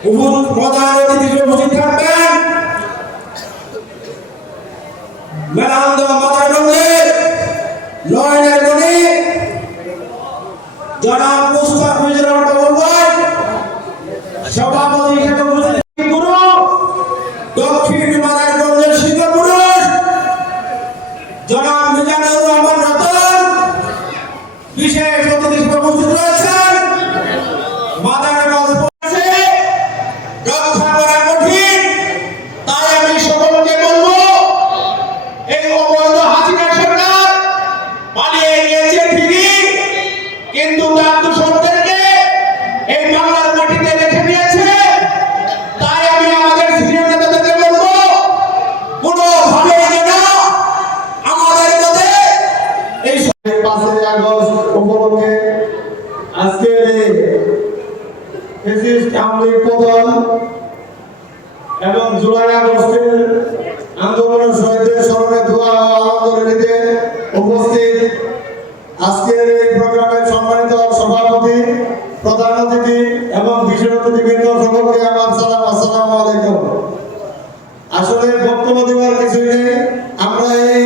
প্রধান অতিথি হিসেবে উপস্থিত থাকবেন মেলান্দ মাদারগঞ্জের লয়নের গণি জনাব মুস্তাফিজুর রহমান বলবেন সভাপতি হিসেবে উপস্থিত গুরু দক্ষিণ মাদারগঞ্জের সিংহপুরুষ জনাব মিজানুর রহমান রতন বিশেষ অতিথি হিসেবে উপস্থিত রয়েছেন মাদারগঞ্জ রক্ষা করা কঠিন তাই আমি সকলকে বলবো এই অবৈধ হাসিনা সরকার পালিয়ে গিয়েছে ঠিকই কিন্তু তার দূষণদেরকে এই বাংলার মাটিতে রেখে দিয়েছে। তাই আমি আমাদের সিনিয়র নেতাদেরকে বলবো কোনোভাবে যেন আমাদের মধ্যে এই 5 আগস্ট উপলক্ষে আজকে ফ্যাসিস্ট আওয়ামী লীগ পতন এবং জুলাই আগস্টের আন্দোলনের শহীদদের স্মরণে দোয়া ও আনন্দরীতে উপস্থিত আজকের এই প্রোগ্রামের সম্মানিত সভাপতি প্রধান অতিথি এবং বিশেষ অতিথিবৃন্দ সকলকে আমার সালাম আসসালামু আলাইকুম। আসলে বক্তব্য দেওয়ার কিছুই নেই। আমরা এই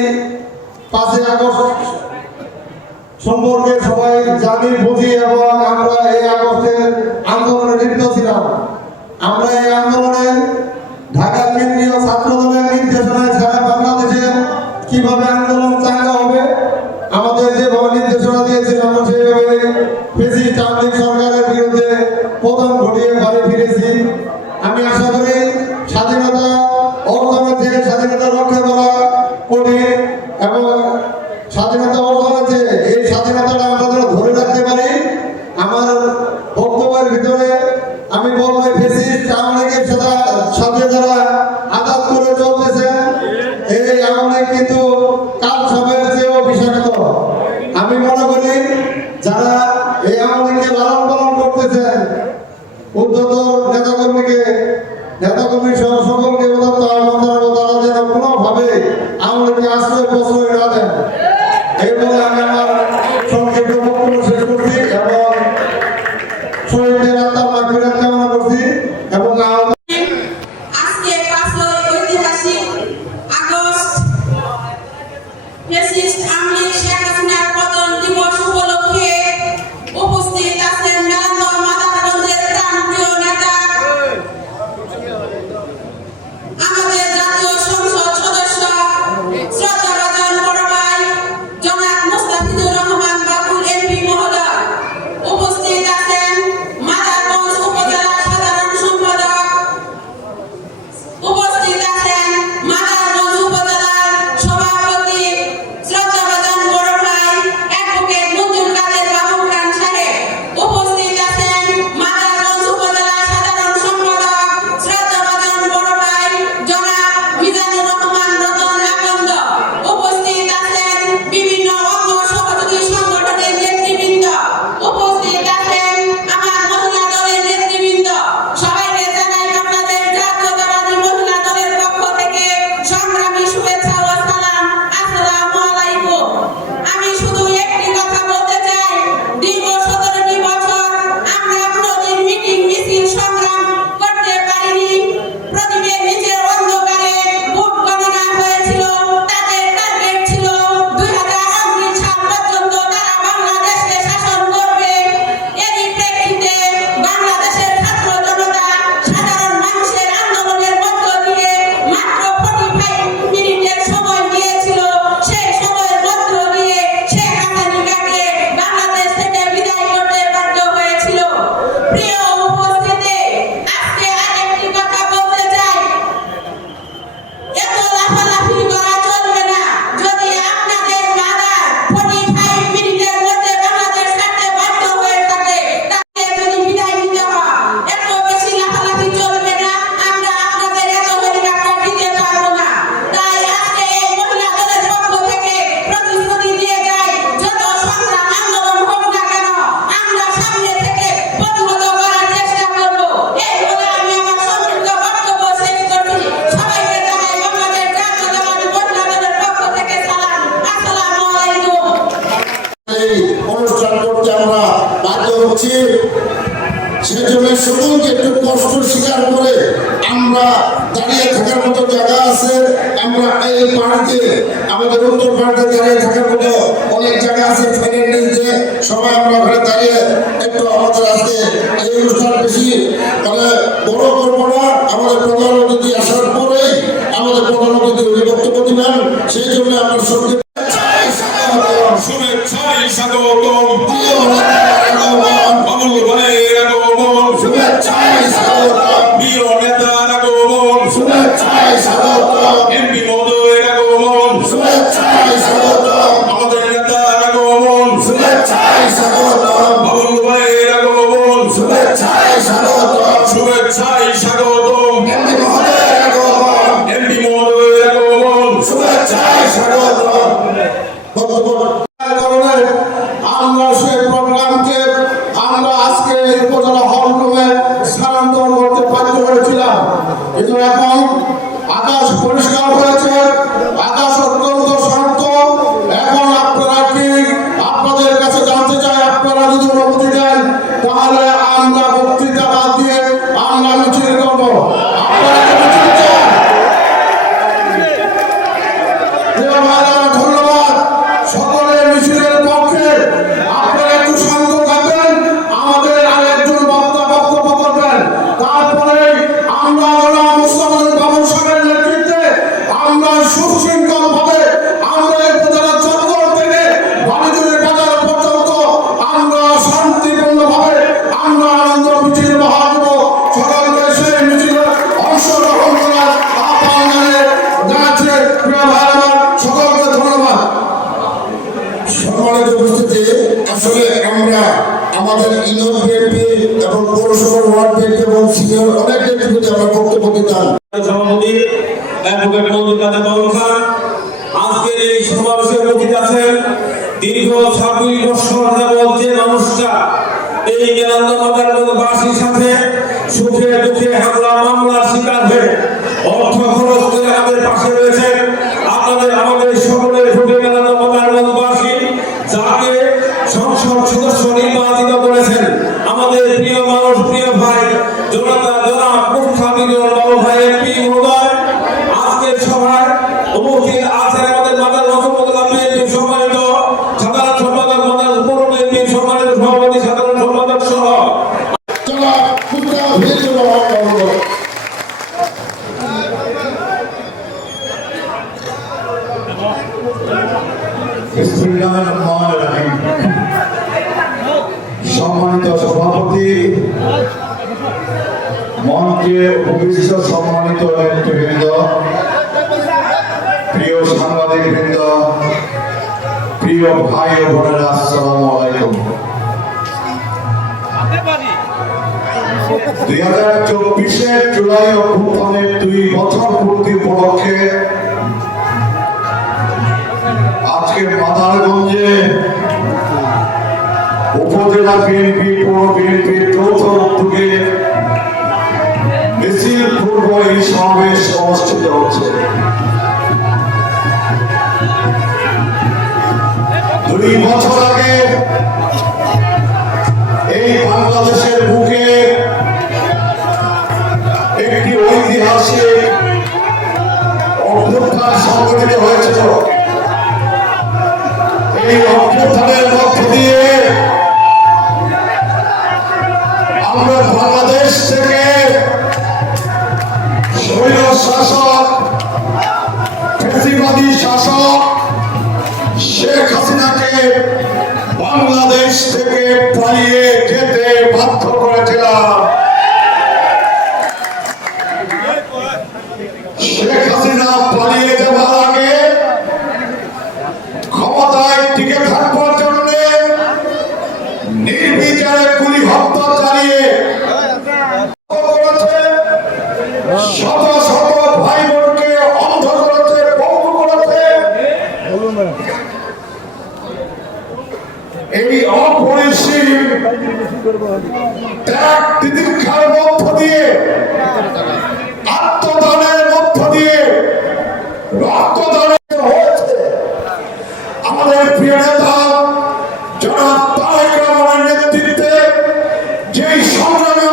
5 আগস্ট সম্পর্কে সবাই জানি বুঝি এবং আমরা এই আগস্টের আন্দোলনে লিপ্ত ছিলাম। আমরা এই আন্দোলনে ঢাকা কেন্দ্রীয় ছাত্র দলের নির্দেশনায় সারা বাংলাদেশে কিভাবে আন্দোলন চাঙ্গা হবে আমাদের যেভাবে নির্দেশনা দিয়েছিল আমরা সেইভাবে ফ্যাসিস্ট আওয়ামী লীগ সরকারের বিরুদ্ধে পতন ঘটিয়ে বাড়ি ফিরেছি। আমি আশা করি স্বাধীনতা অর্জনের চেয়ে স্বাধীনতা রক্ষা করা কঠিন এবং স্বাধীনতা অর্জনের চেয়ে এই স্বাধীনতাটা আমরা যেন ধরে রাখতে পারি। আমার বক্তব্যের ভিতরে আমি বলবো ফ্যাসিস্ট আওয়ামী লীগের সাথে যারা আঘাত করে চলতেছেন এই আওয়ামী লীগ কিন্তু কাল সবের চেয়েও বিষাক্ত। আমি মনে করি যারা এই আওয়ামী লীগকে লালন পালন করতেছেন উদ্ধতর নেতাকর্মী সহ সকলকে উদাত্ত আহ্বান জানাবো তারা যেন কোনোভাবে আওয়ামী লীগকে আশ্রয় প্রশ্রয় না দেন। এই বলে আমি আমার সংক্ষিপ্ত বক্তব্য শেষ করছি এবং শহীদদের আত্মার মাগফিরাত কামনা করছি এবং আজকে 5 ঐতিহাসিক আগস্ট ফ্যাসিস্ট আওয়ামী লীগ শেখ হাসিনার পতন দিবস উপলক্ষে উপস্থিত আছেন মেলান্দ মাদারগঞ্জের প্রাণপ্রিয় নেতা আমাদের জাতীয় সংসদ সদস্য শ্রদ্ধাভাজন বড় ভাই জনাব মুস্তাফিজুর রহমান বাবুল এমপি মহোদয়, উপস্থিত আছেন মাদারগঞ্জ উপজেলা সাধারণ সম্পাদক, উপস্থিত আছেন মাদারগঞ্জ উপজেলার সভাপতি শ্রদ্ধাভাজন বড় ভাই অ্যাডভোকেট মঞ্জুর কাদের বাবু খান সাহেব, উপস্থিত আছেন মাদারগঞ্জ উপজেলা সাধারণ সম্পাদক শ্রদ্ধাভাজন বড় ভাই জনাব মিজানুর রহমান রতন আকন্দ, উপস্থিত আছেন বিভিন্ন অঙ্গ সহযোগী সংগঠনের নেতৃবৃন্দ, উপস্থিত আছেন আমার মহিলা দলের নেতৃবৃন্দ। সবাইকে জানাই আপনাদের জাতীয়তাবাদী মহিলা দলের পক্ষ থেকে সংগ্রামী শুভেচ্ছা ও সালাম। আসসালামু আলাইকুম। আমি শুধু একটি কথা বলতে চাই, দীর্ঘ 17টি বছর আমরা কোনোদিন মিটিং মিছিল সংগ্রাম করতে পারিনি। প্রদীপের নিচের অন্ধকারে ভোট গণনা হয়েছিল। তাদের টার্গেট ছিল 2029 সাল পর্যন্ত তারা বাংলাদেশকে শাসন করবে। এরই প্রেক্ষিতে বাংলাদেশের ছাত্র জনতা সাধারণ মানুষের আন্দোলনের মধ্য দিয়ে মাত্র 45 মিনিটের সময় দিয়েছিল। সেই সময়ের মধ্য দিয়ে শেখ হাসিনাকে বাংলাদেশ থেকে বিদায় করতে বাধ্য হয়েছিল। প্রিয় উপস্থিতি, আজকে আরেকটি কথা বলতে চাই, এত লাফালাফি করা চলবে না। যদি আপনাদের মাদার 45 মিনিটের মধ্যে বাংলাদেশ ছাড়তে বাধ্য হয়ে থাকে তাহলে যদি বিদায় নিতে হয় এত বেশি লাফালাফি চলবে না। আমরা আপনাদের এত হেলিকপ্টার দিতে পারবো না। তাই আজকে এই মহিলা দলের পক্ষ থেকে প্রতিশ্রুতি দিয়ে যাই, যত সংগ্রাম আন্দোলন হোক না কেন আমরা সামনে থেকে প্রতিহত করার চেষ্টা করব। এই বলে আমি আমার সংক্ষিপ্ত বক্তব্য শেষ করছি। সবাইকে জানাই বাংলাদেশ জাতীয়তাবাদী মহিলা দলের পক্ষ থেকে সালাম। আসসালামু আলাইকুম। এই অনুষ্ঠান করতে আমরা বাধ্য হচ্ছি। সেজন্য সকলকে একটু কষ্ট স্বীকার করে আমরা দাঁড়িয়ে থাকার মতো জায়গা আছে। আমরা এই পার্কে আমাদের উত্তর পার্কে দাঁড়িয়ে থাকার মতো অনেক জায়গা আছে ফ্যানের নিচে, সবাই আমরা ওখানে দাঁড়িয়ে একটু আমাদের আজকে এই অনুষ্ঠান বেশি মানে বড় করবো না। আমাদের প্রধান অতিথি আসার পরেই আমাদের প্রধান অতিথি বক্তব্য দিবেন, সেই জন্য আমরা সঙ্গে শুভেচ্ছায় স্বাগতম বাবুল ভাইয়ের আগমন, শুভেচ্ছায় স্বাগতম প্রিয় নেতার আগমন, শুভেচ্ছায় স্বাগতম এমপি মহোদয়ের আগমন, শুভেচ্ছায় স্বাগতম আমাদের নেতার আগমন, শুভেচ্ছায় স্বাগতম বাবুল ভাইয়ের আগমন, শুভেচ্ছায় স্বাগতম শুভেচ্ছায় স্বাগতম এমপি মহোদয়ের আগমন এমপি মহোদয়ের আগমন, শুভেচ্ছায় স্বাগতম। কারণে আমরা সেই প্রোগ্রামকে আমরা আজকে এই উপজেলা হল রুমে স্থানান্তর করতে বাধ্য হয়েছিলাম। কিন্তু এখন আকাশ পরিষ্কার হয়েছে, আকাশ অত্যন্ত শান্ত। এখন আপনারা কি আপনাদের কাছে জানতে চাই, আপনারা যদি অনুমতি দেন তাহলে আমরা বক্তৃতা বাদ দিয়ে আমরা মিছিল করবো। আপনারা কি মিছিল চান? প্রিয় ভাইরা, ধন্যবাদ। সকলে মিছিলের পক্ষে আপনারা একটু শান্ত থাকবেন, আমাদের আরেকজন বক্তা বক্তব্য করবেন, তারপরে আমরা মুস্তাফিজুর বাবু সাহেবের নেতৃত্বে আমরা সুশৃঙ্খল ভাবে আমরা এই উপজেলা চত্বর থেকে বাণিজ্যের বাজার পর্যন্ত আমরা শান্তিপূর্ণ ভাবে আমরা আনন্দ মিছিল বাহার দেব। সকলকে সেই মিছিলে অংশগ্রহণ করার আহ্বান জানাচ্ছি। প্রিয় ভাইরা, সকলকে ধন্যবাদ। সম্মানিত উপস্থিতি, আসলে আমরা আমাদের ইউনিয়ন বিএনপি এবং পৌরসভার ওয়ার্ড বিএনপি এবং সিনিয়র অনেক নেতৃত্বে আমরা বক্তব্য দিতাম। সভাপতি অ্যাডভোকেট মঞ্জুর কাদের বাবুল খান আজকের এই সমাবেশে উপস্থিত আছেন। দীর্ঘ 26 বছর যাবৎ যে মানুষটা এই বাসীর সাথে সুখে দুঃখে হামলা মামলার শিকার হয়ে অর্থ খরচ করে আমাদের পাশে রয়েছেন, আপনাদের আমাদের সকলের ভোটে বাসী যাকে সংসদ সদস্য নির্বাচিত করেছেন, আমাদের প্রিয় মানুষ, প্রিয় ভাই জনাব মুখ্যমন্ত্রী বাবু ভাই এমপি মহোদয় আজকের সভায় উপস্থিত আছেন। আমাদের মাদার রসপদলা বিএনপির সম্মানিত সাধারণ সম্পাদক, মাদার পৌর বিএনপির সম্মানিত সভাপতি, সাধারণ সম্পাদক সহ সম্মানিত সভাপতি, মঞ্চে উপবিষ্ট সম্মানিত নেতৃবৃন্দ, প্রিয় সাংবাদিক বৃন্দ, প্রিয় ভাই ও বোনেরা, আসসালামু আলাইকুম। 2024 জুলাই অভ্যুত্থানের 2 বছর পূর্তি উপলক্ষে আজকে মাদারগঞ্জে উপজেলা বিএনপি পৌর বিএনপি যৌথ উদ্যোগে মিছিল পূর্ব এই সমাবেশ অনুষ্ঠিত হচ্ছে। 2 বছর আগে এই বাংলাদেশের বুকে একটি ঐতিহাসিক অভ্যুত্থান সংগঠিত হয়েছিল। এই অভ্যুত্থানের মধ্য দিয়ে আমরা বাংলাদেশ থেকে স্বৈর শাসক, ফ্যাসিবাদী শাসক শেখ হাসিনাকে বাংলাদেশ থেকে পালিয়ে যেতে বাধ্য করেছিলাম। শেখ হাসিনা পালিয়ে যাওয়ার আগে ক্ষমতায় টিকে থাকবার জন্য নির্বিচারে গুলি হত্যা চালিয়ে শত শত ভাই বোনকে অন্ধ করেছে, পঙ্গু করেছে। এই অপরিসীম ত্যাগ তিতিক্ষার মধ্য দিয়ে, আত্মদানের মধ্য দিয়ে, রক্তদানের হয়েছে। আমাদের প্রিয় নেতা জনাব তারেক রহমানের নেতৃত্বে যেই সংগ্রামে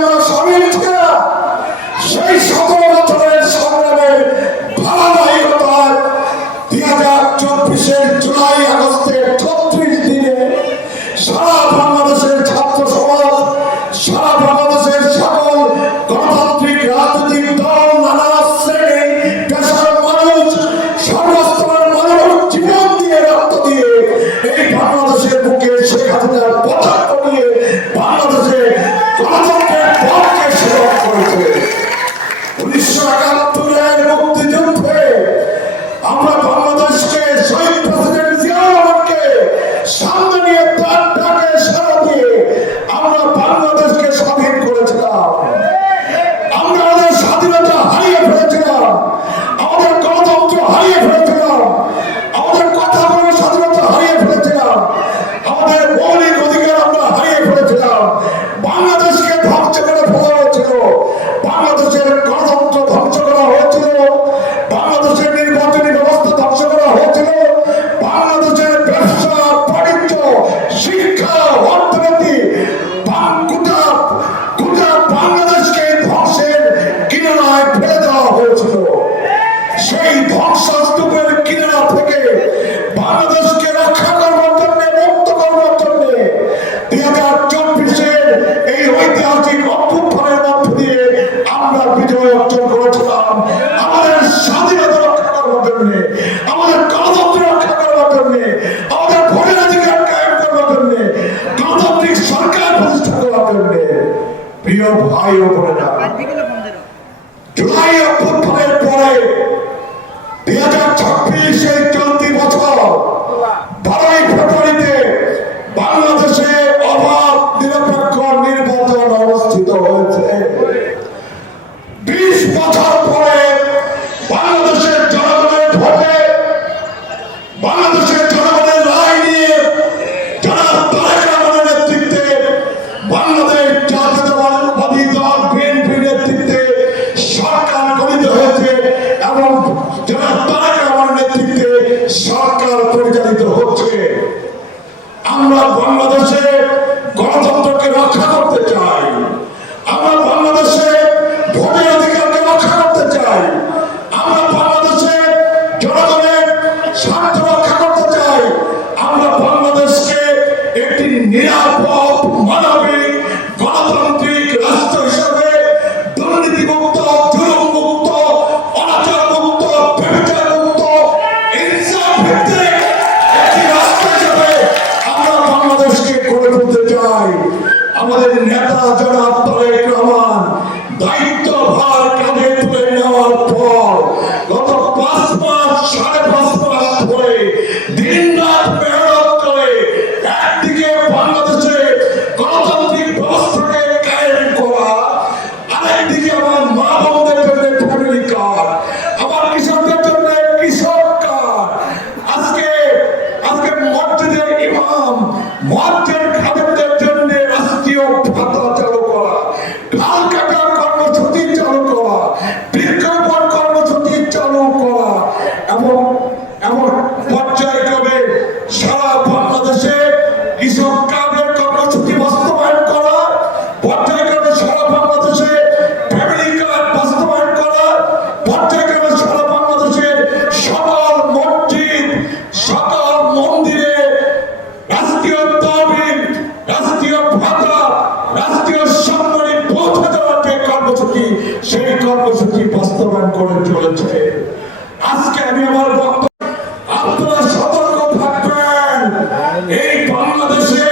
গণতান্ত্রিক অভ্যুত্থানের মধ্য দিয়ে আমরা বিজয় অর্জন করেছিলাম। আমাদের স্বাধীনতা রক্ষা করার জন্য, আমাদের গণতন্ত্র রক্ষা করার জন্য, আমাদের ভোটের অধিকার কায়েম করার জন্য, গণতান্ত্রিক সরকার প্রতিষ্ঠা করার জন্য। প্রিয় ভাই ও বোনেরা, জুলাই অভ্যুত্থানের পরে 2026 এই চলতি বছর 12ই ফেব্রুয়ারিতে বাংলাদেশে অবাধ নিরপেক্ষ নির্বাচন অনুষ্ঠিত হয়েছে। 20 বছর পরে বাংলাদেশের জনগণের ভোটে, বাংলাদেশের জনগণের রায় নিয়ে যারা তারেক রহমানের নেতৃত্বে বাংলাদেশ জাতীয়তাবাদী দল বিএনপি নেতৃত্বে সরকার গঠিত হয়েছে এবং যারা তারেক রহমানের নেতৃত্বে সরকার পরিচালিত হচ্ছে। আমরা বাংলাদেশে গণতন্ত্রকে রক্ষা করতে চাই, আমরা বাংলাদেশে ভোটের অধিকারকে রক্ষা করতে চাই, আমরা বাংলাদেশে জনগণের স্বার্থ রক্ষা করতে চাই, আমরা বাংলাদেশকে একটি নিরাপদ মানবিক গণতান্ত্রিক রাষ্ট্র হিসেবে দুর্নীতিমুক্ত, জুলুমমুক্ত, অনাচারমুক্ত, ব্যভিচারমুক্ত, ইনসাফ ভিত্তিক একটি রাষ্ট্র হিসেবে আমরা বাংলাদেশকে গড়ে তুলতে চাই। আমাদের নেতা জনাব তারেক রহমান দায়িত্বভার কাঁধে তুলে নেওয়ার পর গত 5 মাস 5.5 মাস ধরে দিন রাত মেহনত করে একদিকে বাংলাদেশে গণতান্ত্রিক ব্যবস্থাকে কায়েম করা, আরেকদিকে আমার মা বোনদের জন্য ফ্যামিলি কার্ড, আমার কৃষকদের জন্য কৃষক কার্ড, আজকে মসজিদের ইমাম, মুয়াজ্জিন খাদেমদের জন্য রাষ্ট্রীয় ভাতা চালু করা, ঢাল কাটার কর্মসূচি চালু করা, বৃক্ষরোপণ কর্মসূচি চালু করা এবং পর্যায়ক্রমে সারা বাংলাদেশে কৃষক কার্ডের কর্মসূচি বাস্তবায়ন করা, পর্যায়ক্রমে সারা বাংলাদেশে ফ্যামিলি কার্ড বাস্তবায়ন করা, পর্যায়ক্রমে সারা বাংলাদেশের সকল মসজিদ, সকল মন্দিরে রাষ্ট্রীয় তহবিল, রাষ্ট্রীয় ভাতা, রাষ্ট্রীয় সম্মানী পৌঁছে দেওয়ার যে কর্মসূচি, সেই কর্মসূচি বাস্তবায়ন করে চলেছে। আজকে আমি আমার বক্তব্য, আপনারা সতর্ক থাকবেন। এই বাংলাদেশে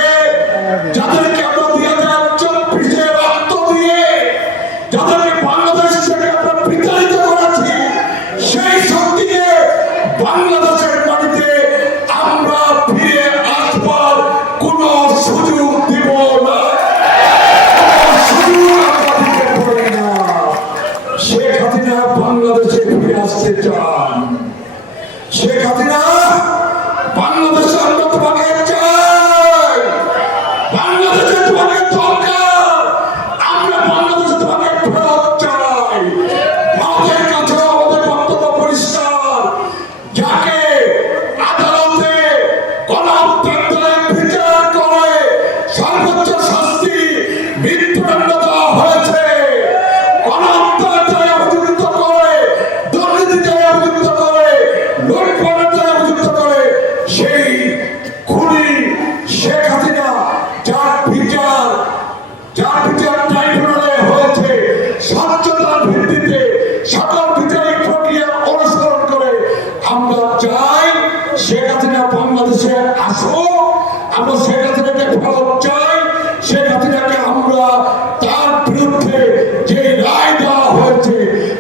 যাদেরকে আমরা 2024-এ রক্ত দিয়ে যাদেরকে বাংলাদেশ থেকে আমরা বিতাড়িত করেছি, সেই শক্তিকে বাংলাদেশের মাটিতে আমরা ফিরে আসবার কোন সুযোগ দিব না, সুযোগ আমরা দিতে পারি না। শেখ হাসিনা বাংলাদেশে ফিরে আসতে চান। শেখ হাসিনা বাংলাদেশে আমরা তোমাকে চাই, বাংলাদেশে তোমাকে দরকার, আমরা বাংলাদেশে তোমাকে ফেরত চাই। আমাদের কাছে আমাদের বক্তব্য পরিষ্কার, যাকে আদালতে গণহত্যার বিচার করে সর্বোচ্চ শাস্তি মৃত্যুদণ্ড দেওয়া হয়েছে, গণহত্যার দায়ে অভিযুক্ত করে, দুর্নীতির দায়ে অভিযুক্ত করে, লুটপাটের দায়ে অভিযুক্ত করে সেই খুনি শেখ হাসিনা, যার বিচার ট্রাইব্যুনালে হয়েছে স্বচ্ছতার ভিত্তিতে সকল বিচারিক প্রক্রিয়া অনুসরণ করে, আমরা চাই শেখ হাসিনা বাংলাদেশে আসুক। আমরা শেখ হাসিনাকে ফেরত চাই। শেখ হাসিনাকে আমরা তার বিরুদ্ধে যে রায় দেওয়া হয়েছে,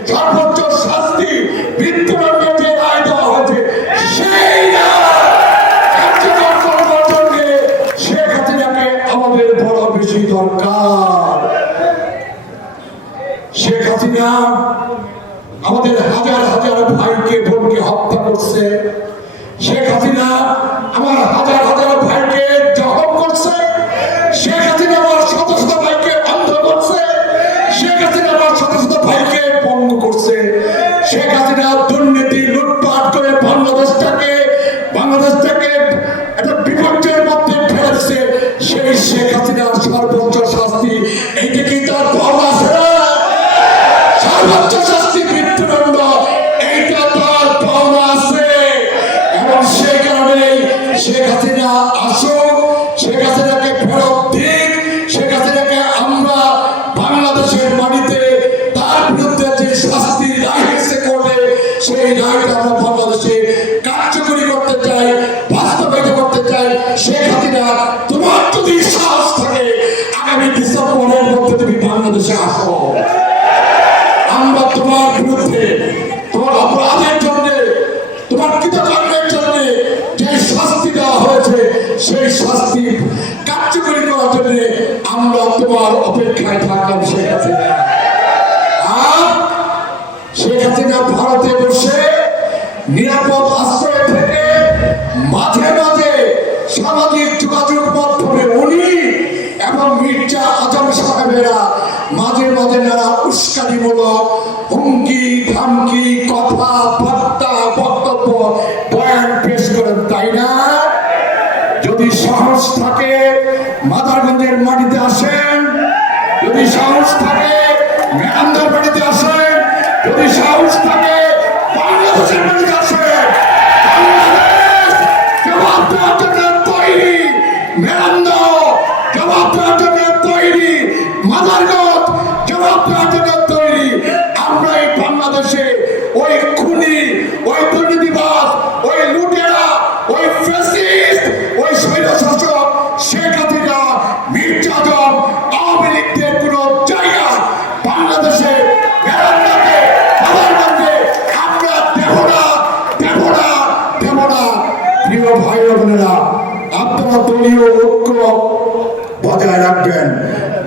সর্বোচ্চ শাস্তি মৃত্যুদণ্ডের যে রায় দেওয়া হয়েছে, সেই রায় কার্যকর করবার জন্য শেখ হাসিনাকে আমাদের বড় বেশি দরকার। শেখ হাসিনা আমাদের হাজার হাজার ভাইকে বোনকে হত্যা করছে। শেখ হাসিনা আমার হাজার হাজার ভাইকে জখম করছে। শেখ হাসিনা আমার শত শত ভাইকে অন্ধ করছে। শেখ হাসিনা আমার শত শত ভাইকে পঙ্গু করছে। শেখ হাসিনা দুর্নীতি লুটপাট করে বাংলাদেশটাকে একটা বিপর্যয়ের মধ্যে ফেলেছে। সেই শেখ হাসিনার সর্বোচ্চ শাস্তি এইটা কি তার পাওয়া আছে না? সর্বোচ্চ শাস্তি মৃত্যুদণ্ড মাটিতে তার বিরুদ্ধে যে শাস্তি রায় হয়েছে কোর্টে, সেই রায়টা আমরা বাংলাদেশে কার্যকরী করতে চাই, বাস্তবায়িত করতে চাই। শেখ হাসিনা, তোমার যদি সাহস থাকে আগামী ডিসেম্বরের মধ্যে তুমি বাংলাদেশে আসো, আমরা তোমার বিরুদ্ধে, তোমার অপরাধের জন্য, তোমার কৃতকর্মের জন্য যে শাস্তি দেওয়া হয়েছে সেই শাস্তি কার্যকরী করার জন্য আমরা তোমার অপেক্ষায় থাকলাম। শেখ হাসিনা, আর শেখ হাসিনা ভারতে বসে নিরাপদ আশ্রয় থেকে মাঝে মাঝে সামাজিক যোগাযোগ মাধ্যমে উনি এবং মির্জা আজম সাহেবেরা মাঝে মাঝে নানা উস্কানিমূলক হুমকি ধামকি কথাবার্তা বক্তব্য বয়ান পেশ করেন, তাই না? যদি সাহস থাকে মাদারগঞ্জের মাটিতে আসেন, যদি সাহস থাকে মেরান্দার মাটিতে আসেন, যদি সাহস থাকে বাংলাদেশের মাটিতে আসেন। বাংলাদেশ জবাব দেওয়ার জন্য তৈরি, মেরান্দা জবাব দেওয়ার জন্য তৈরি, মাদারগঞ্জ জবাব দেওয়ার জন্য তৈরি। আমরা এই বাংলাদেশে ওই খুনি, ওই দুর্নীতিবাজ, ওই লুটেরা, ওই ফ্যাসিস্ট, ওই স্বৈরশাসক শেখ হাসিনা, মির্জা আজম, আওয়ামী লীগদের কোনো জায়গা বাংলাদেশে মেরান্দাতে মাদারগঞ্জে আমরা দেব না, দেব না, দেব না। প্রিয় ভাই ও বোনেরা, আপনারা দলীয় ঐক্য বজায় রাখবেন,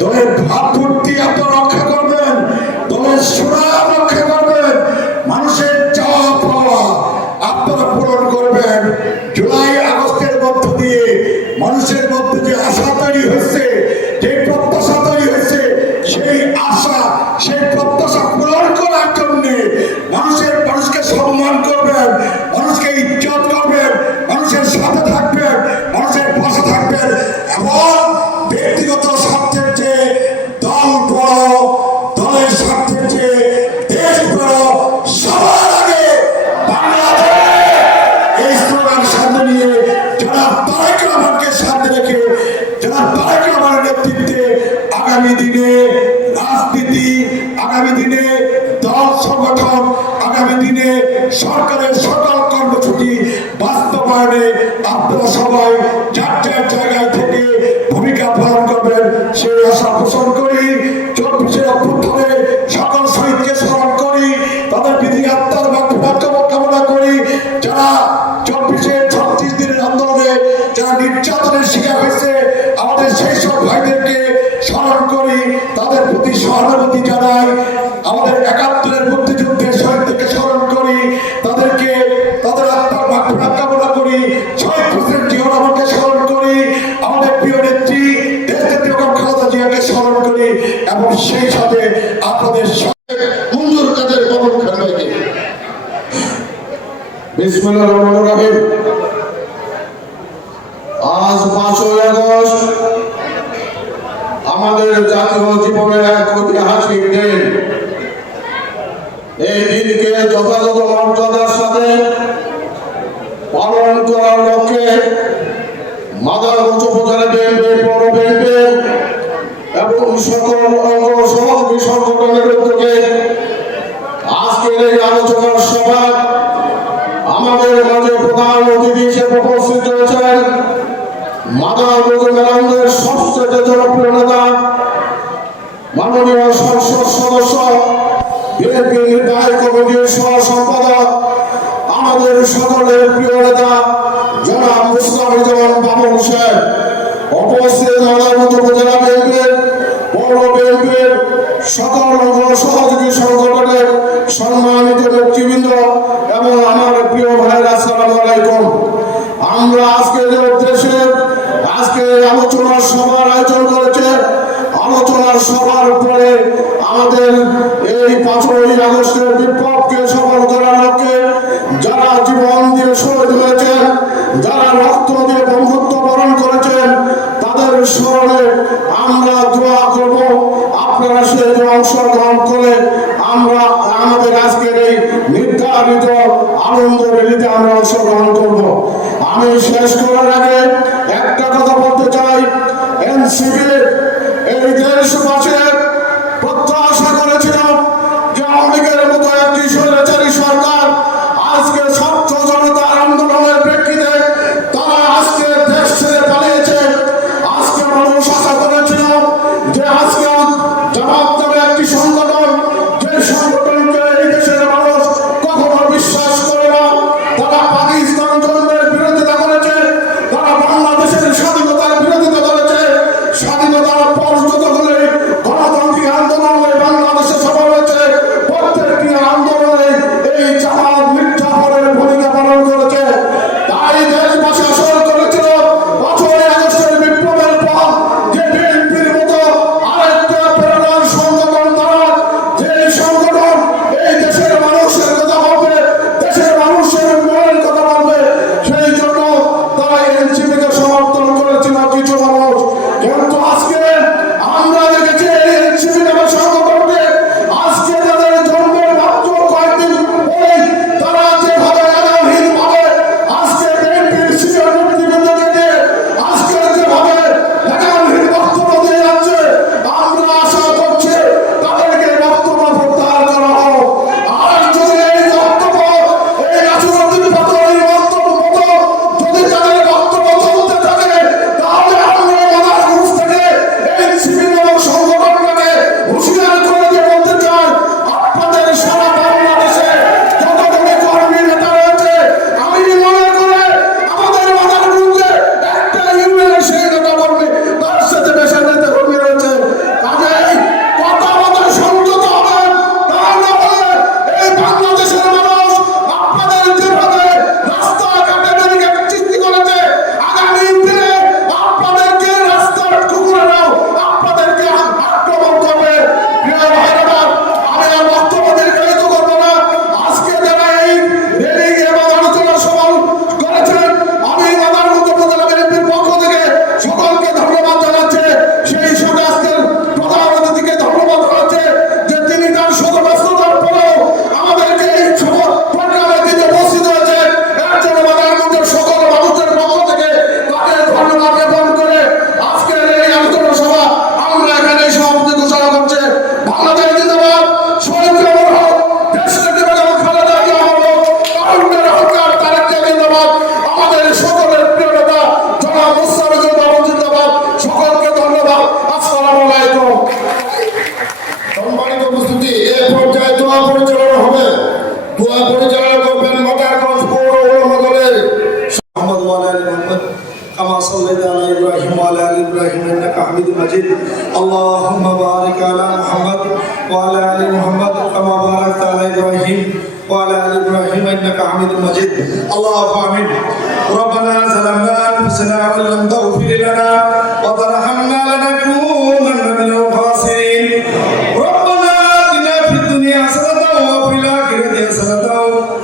দলের ভাবমূর্তি আপনারা রক্ষা করবেন, দলের সুনাম রক্ষা করবেন, মানুষের চাওয়া পাওয়া আপনারা পূরণ করবেন। জুলাই আগস্টের মধ্য দিয়ে মানুষের মধ্যে যে আশা তৈরি হয়েছে, যে প্রত্যাশা তৈরি হয়েছে, সেই আশা, সেই প্রত্যাশা পূরণ করার জন্য মানুষকে সম্মান করবেন, মানুষকে ইজ্জত করবেন, মানুষের সাথে থাকবেন, মানুষের পাশে থাকবেন এবং ব্যক্তিগত স্বার্থের চেয়ে দল বড়, দলের স্বার্থের চেয়ে দেশ বড়, সবার আগে বাংলাদেশ। এই স্লোগান সামনে নিয়ে যারা তারেক রহমানকে সামনে রেখে, যারা তারেক রহমানের নেতৃত্বে আগামী দিনে রাজনীতি, আগামী দিনে দল সংগঠন, আগামী দিনে সরকারের সকল কর্মসূচি বাস্তবায়নে আপনারা সবাই যার যার জায়গায় থেকে ভূমিকা পালন করবেন সেই আশা পোষণ করি। 24 অভ্যুত্থানে সকল শহীদকে স্মরণ করি, তাদের বিধি আত্মার মাগফিরাত কামনা করি। যারা 36 দিনের আন্দোলনে যারা নির্যাতনের শিকার হয়েছে, আমাদের সেই সব ভাইদেরকে স্মরণ করি, তাদের প্রতি সহানুভূতি জানাই। আমাদের 71-এর মুক্তিযুদ্ধের শহীদদেরকে স্মরণ করি, তাদেরকে তাদের আত্মার মাগফিরাত কামনা করি। শহীদ প্রেসিডেন্ট জিয়াউর রহমানকে স্মরণ করি, আমাদের প্রিয় নেত্রী দেশনেত্রী বেগম খালেদা জিয়াকে স্মরণ করি এবং সেই সাথে আপনাদের সাথে মঞ্জুর কাদের কবর খানকে। বিসমিল্লাহির রহমানির রহিম। আজ 5ই আগস্ট আমাদের জাতীয় জীবনের এক ঐতিহাসিক দিন। এই দিনকে যথাযথ মর্যাদার সাথে পালন করার লক্ষ্যে মাদারগঞ্জ উপজেলা বিএনপি, পৌর বিএনপি এবং সকল অঙ্গ সহযোগী সংগঠনের উদ্যোগে আজকের এই আলোচনার সভা আমাদের মাঝে প্রধান অতিথি হিসেবে উপস্থিত রয়েছেন মাদারগঞ্জ মেরান্দার সবচেয়ে জনপ্রিয় নেতা, মাননীয় সংসদ সদস্য, বিএনপি নির্বাহী কমিটির সহ সম্পাদক, আমাদের সকলের প্রিয় নেতা জনাব মুস্তাফিজুর বাবুল সাহেব। উপস্থিত মাদারগঞ্জ উপজেলা বিএনপির, পৌর বিএনপির সকল সহযোগী সংগঠনের সম্মানিত নেতৃবৃন্দ এবং আমার প্রিয় ভাইয়েরা, আসসালামু আলাইকুম। আমরা আজকের যে উদ্দেশ্যে আজকে আলোচনা সভার আয়োজন করেছে, আলোচনার সভার পরে আমাদের এই 5ই আগস্টের বিপ্লবকে সফল করার লক্ষ্যে যারা জীবন দিয়ে শহীদ হয়েছেন, যারা রক্ত দিয়ে বন্ধুত্ব বরণ করেছেন, তাদের স্মরণে আমরা দোয়া করব। আপনারা সেই অংশগ্রহণ করে আমরা আমাদের আজকের এই নির্ধারিত আনন্দ র্যালিতে আমরা অংশগ্রহণ করব। আমি শেষ করার আগে একটা কথা বলতে চাই, এনসিপি এই দেশবাসীর প্রত্যাশা محمد وعلى آل محمد كما باركت على إبراهيم وعلى آل إبراهيم إنك حميد مجيد اللهم آمين ربنا ظلمنا أنفسنا وإن لم تغفر لنا وترحمنا لنكونن من الخاسرين ربنا آتنا في الدنيا حسنة وفي الآخرة حسنة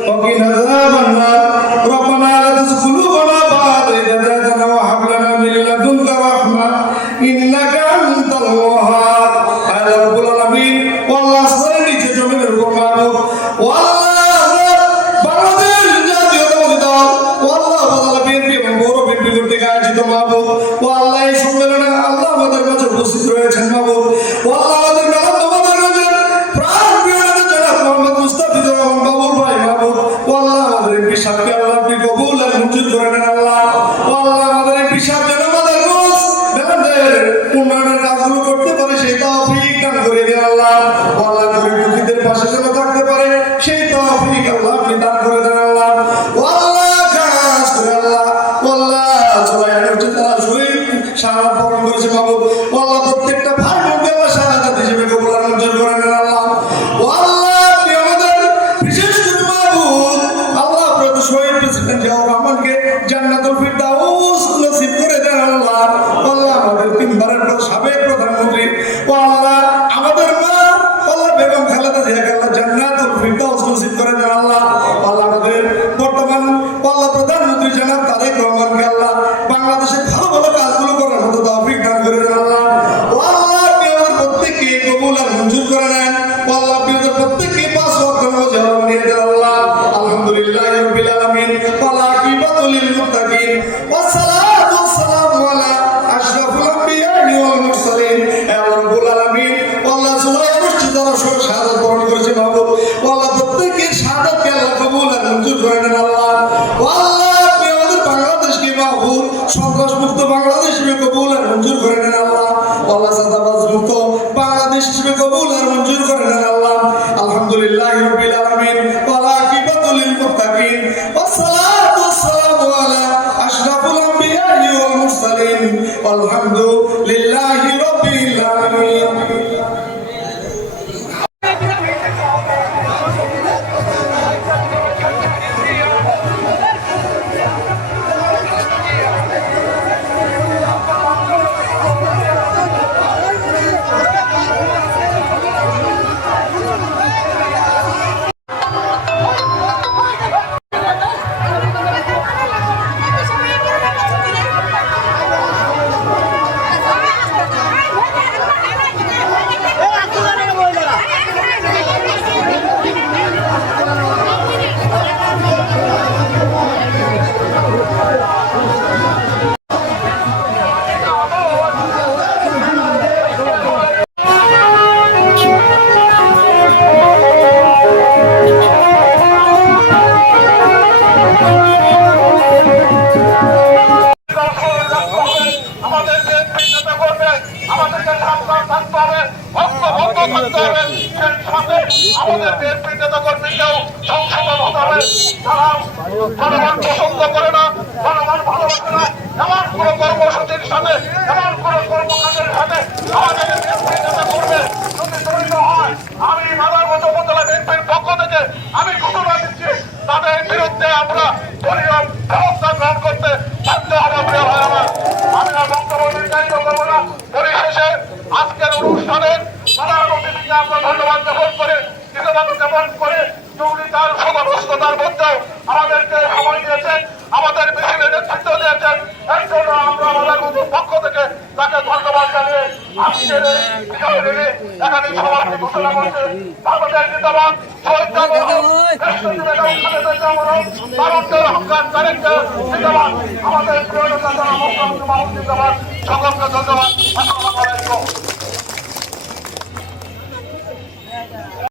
وقنا عذاب النار ربنا لا تزغ قلوبنا بعد إذ هديتنا وهب لنا من لدنك رحمة إنك أنت الوهاب يا رب العالمين والله سبحانه নিচে জমিনের উপর মাবুদ والله বাংলাদেশ জাতীয়তাবাদী দল والله বাংলা বিএনপি এবং বড় বিএনপি কর্তৃক আয়োজিত মাবুদ والله এই সম্মেলনে আল্লাহ আমাদের মাঝে উপস্থিত রয়েছেন মাবুদ والله আমাদের মেলাদ আমাদের মাঝে প্রাণ প্রিয় জনাব মোহাম্মদ মুস্তাফিজুর রহমান বাবুল ভাই মাবুদ والله আমাদের এমপি সাহেবকে আল্লাহ আপনি কবুল আর মঞ্জুর করে নেন আল্লাহ والله আমাদের এমপি সাহেব যেন আমাদের রোজ মেলাদের উন্নয়নের কাজগুলো করতে পারে সেই তৌফিক দান করে দেন আল্লাহ والله গরিব দুঃখীদের পাশে যেন থাকতে পারে সেই তৌফিক আল্লাহ আপনি দান করে দেন আল্লাহ والله খাস করে আল্লাহ والله সবাই আগের তারা শরীর শাহাদাত বরণ করেছে মাবুদ والله প্রত্যেকটা ভাই বোনকে আল্লাহ শাহাদাত হিসেবে কবুল আর মঞ্জুর করে নেন আল্লাহ والله আপনি আমাদের বিশেষ করে মাবুদ আল্লাহ প্রভু শহীদ প্রেসিডেন্ট জিয়াউর রহমানকে জান্নাতুল ফিরদাউস নসিব করে দেন আল্লাহ والله আমাদের তিনবারের সাবেক প্রধানমন্ত্রী والله আমাদের মা والله বেগম খালেদা জিয়াকে আল্লাহ জান্নাতুল ফিরদাউস নসিব করে দেন আল্লাহ والله আমাদের বর্তমান والله প্রধানমন্ত্রী জনাব তারেক রহমানকে আল্লাহ বাংলাদেশের ভালো ভালো কাজগুলো করার মতো তৌফিক দান করে দেন আল্লাহ والله আপনি আমাদের প্রত্যেককে কবুল আর মঞ্জুর করে নেন والله আপনি আমাদের প্রত্যেককে পাঁচ ওয়াক্ত নামাজ বানিয়ে দেন আল্লাহ আলহামদুলিল্লাহি রাব্বিল আলামিন ওয়াল আকিবাতু লিল মুত্তাকিন ওয়াসসালাতু ওয়াসসালামু আলা আশরাফিল আম্বিয়া'i ওয়াল মুরসালিন ইয়া রাব্বুল আলামিন والله জুলাই আগস্ট যারা শাহাদাত বরণ করেছে মাবুদ والله প্রত্যেকের শাহাদাতকে আল্লাহ কবুল আর মঞ্জুর করে নেন আল্লাহ والله আপনি আমাদের বাংলাদেশকে মাবুদ সন্ত্রাস মুক্ত বাংলাদেশ হিসেবে কবুল আর মঞ্জুর করে নেন আল্লাহ والله সাদাবাজ মুক্ত বাংলাদেশ হিসেবে কবুল আর মঞ্জুর করে নেন আল্লাহ আলহামদুলিল্লাহি রাব্বিল আলামিন ওয়াল আকিবাতু লিল মুত্তাকিন ওয়াসসালাতু ওয়াসসালামু আলা আশরাফিল আম্বিয়া'i ওয়াল মুরসালিন ওয়ালহামদুলিল্লাহি রাব্বিল আলামিন আমাদের বিএনপি নেতা কর্মীকেও সংশোধন হতে হবে। তারা জনগণ পছন্দ করে না, জনগণ ভালোবাসে না, এমন কোন কর্মসূচির সাথে, এমন কোন কর্মকাণ্ডের সাথে আমাদের বিএনপি নেতা কর্মী যদি জড়িত হয়, আমি মাদারগঞ্জ উপজেলা বিএনপির পক্ষ থেকে আমি ঘোষণা দিচ্ছি, তাদের বিরুদ্ধে আমরা দলীয় ব্যবস্থা গ্রহণ করতে বাধ্য হব। প্রিয় ভাই আমার, আমি আর বক্তব্য নির্ধারিত করবো না। পরিশেষে আজকের অনুষ্ঠানের প্রধান অতিথিকে আমরা ধন্যবাদ জ্ঞাপন করে কৃতজ্ঞতা জ্ঞাপন করে চৌধুরী তার সদস্যতার মধ্যেও আমাদেরকে সময় দিয়েছেন, আমাদের মিছিলে নেতৃত্ব দিয়েছেন, এর জন্য আমরা আমাদের পক্ষ থেকে তাকে ধন্যবাদ জানিয়ে আজকের এই বিষয় নিয়ে এখানে সমাপ্তি ঘোষণা করছে। আমাদের নেতাবাদ আমাদের প্রিয় নেতা সকলকে ধন্যবাদ।